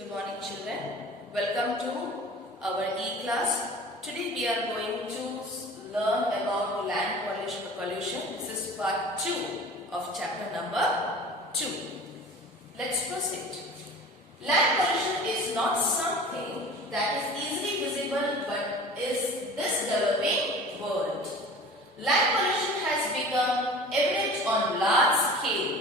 Good morning, children. Welcome to our E-class. Today we are going to learn about land pollution. This is part 2 of chapter number 2. Let's proceed. Land pollution is not something that is easily visible but is this developing world. Land pollution has become evident on large scale.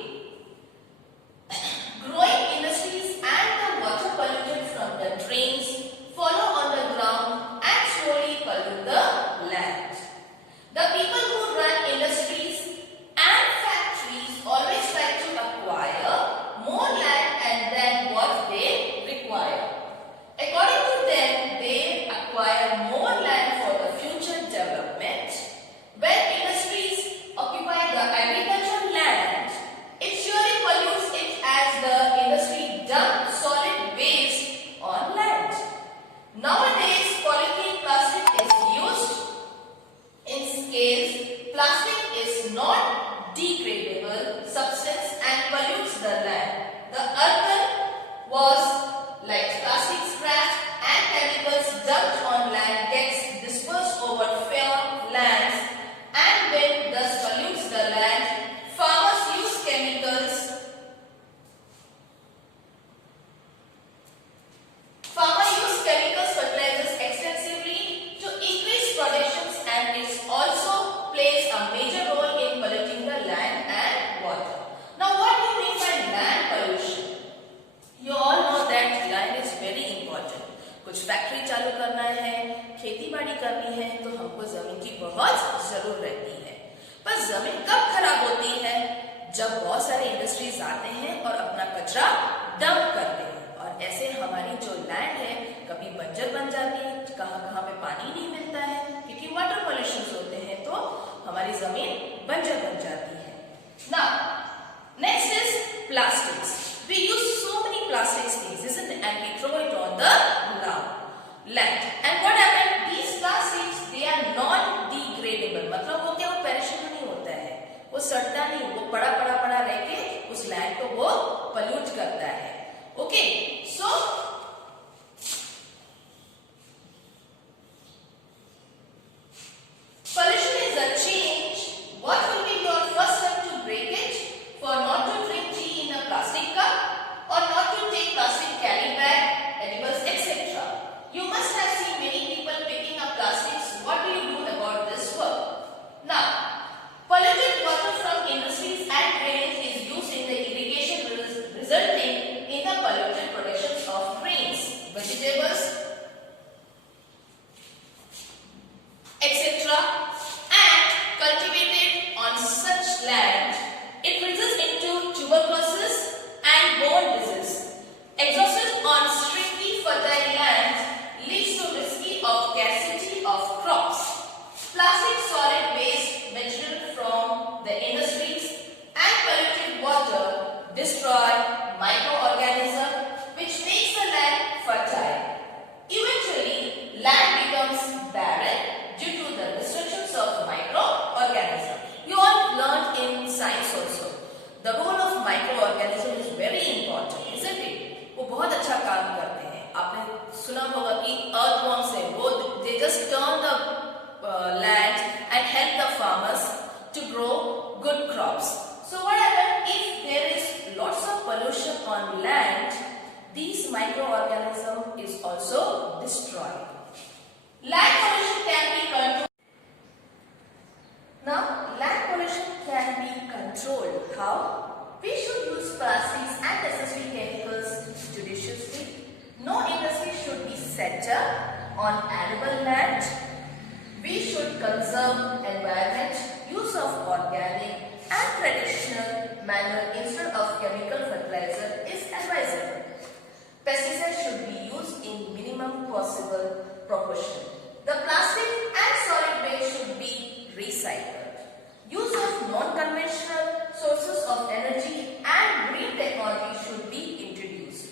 Growing industries and the water polluted from the drains follow on the ground and slowly pollute the land. The people who run industries and factories always try to acquire more land than what they require. According to them, they acquire more land for the future development. When industries occupy the agricultural land, it surely pollutes it as the industry dumps solid waste on land. Nowadays, polythene plastic is used in scales. Plastic is not degradable substance and pollutes the land. The urban was like plastic scrap and chemicals dumped on land gets dispersed over fair lands and when thus pollutes the land. Farmers use chemicals. Fertilizers extensively to increase productions and it also plays a major role in polluting the land and water. Now what do you mean by land pollution? You all know that land is very important. कुछ factory चालू करना है, खेती बाड़ी करनी है तो हमको जमीन की बहुत जरूरत रहती है। पर जमीन कब खराब होती है? जब बहुत सारे इंडस्ट्रीज आते हैं और अपना कचरा डंप करते हैं और ऐसे हमारी जो लैंड है कभी बंजर बन जाती है, कहाँ पे पानी नहीं मिलता है क्योंकि वाटर पॉल्यूशन होते हैं तो हमारी जमीन बंजर बन जाती है। Now, next is plastics. We use so many plastics things, isn't it? And we throw it on the land. And what happens? These plastics, they are non-degradable. मतलब वो क्या, वो perishable नहीं होता है, वो सड़ता नहीं, वो पड़ा रह के उस लैंड को वो pollute करता है। Okay, so pollution is a change. What will be your first step to break it? For not to drink tea in a plastic cup or not to take plastic carry bag, edibles, etc. You must have seen many people picking up plastics. What do you do about this work? Now, polluted water from industries and drainage is used in the irrigation resulting in the polluted productions of grains, vegetables, etc. and cultivated on such land. It results into tuberculosis and bone disease. Exhaustion on strictly fertile land leads to risky of scarcity of crops. Plastic solid waste material from the industries and polluted water destroy microorganisms which makes the land fertile. Eventually, land becomes barren due to the destructions of microorganisms. You all learned in science also. The role of microorganism is very important, isn't it? वो बहुत अच्छा काम करते हैं. आपने सुना होगा कि earthworms है, वो they just turn the land and help the farmers to grow good crops. So what happens if there is lots of pollution on land? These microorganisms is also destroyed. Land pollution can be controlled. Now, land pollution can be controlled. How? We should use plastics and necessary chemicals judiciously. No industry should be set up on arable land. We should conserve environment. Use of organic and traditional manure instead of chemical fertilizer is advisable. Pesticides should be used in minimum possible proportion. The plastic and solid waste should be recycled. Use of non-conventional sources of energy and green technology should be introduced.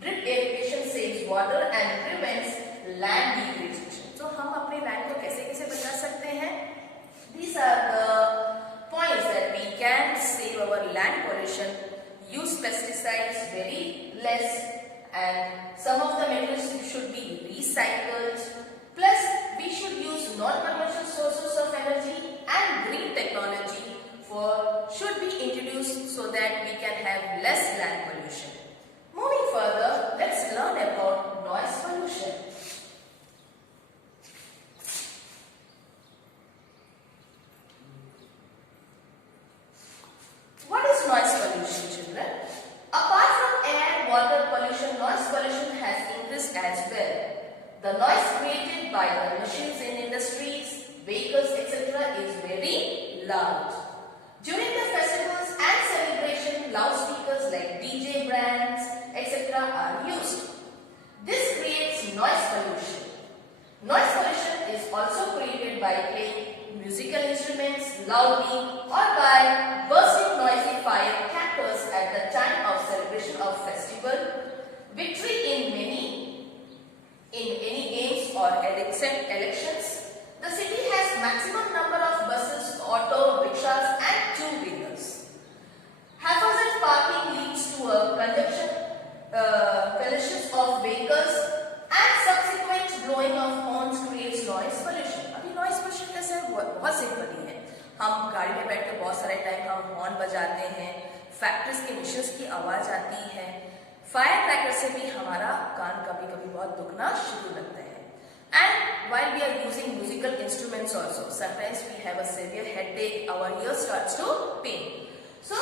Drip irrigation saves water and prevents land degradation. So, हम अपने land को कैसे बचा सकते हैं? These are the points that we can save our land pollution. Use pesticides very less and some of the materials should be recycled. Plus, we should use non-conventional sources of energy and green technology should be introduced so that we can have less land pollution. Moving further, let's learn about noise pollution. What is noise pollution, children? Apart from air, water pollution, noise pollution has increased as well. The noise created by the machines in industries, vehicles, etc. is very loud. During the festivals and celebration, loudspeakers like DJ brands, etc. are used. This creates noise pollution. Noise pollution is also created by playing musical instruments loudly or by bursting noisy firecrackers at the time of celebration of festival, victory in any games or elections. The city has maximum number of buses, auto, rickshaws and two-wheelers. Haphazard parking leads to a collisions of vehicles and subsequent blowing of horns creates noise pollution. अभी noise pollution कैसे है? बहुत simple ही है. हम गाड़ी में बैठ के बहुत सारे टाइम हम हॉर्न बजाते हैं, फैक्ट्रीज के मिशंस की आवाज आती है, फायर क्रैकर से भी हमारा कान कभी-कभी बहुत दुखना शुरू लगता है. And while we are using musical instruments also, sometimes we have a severe headache, our ear starts to pain. So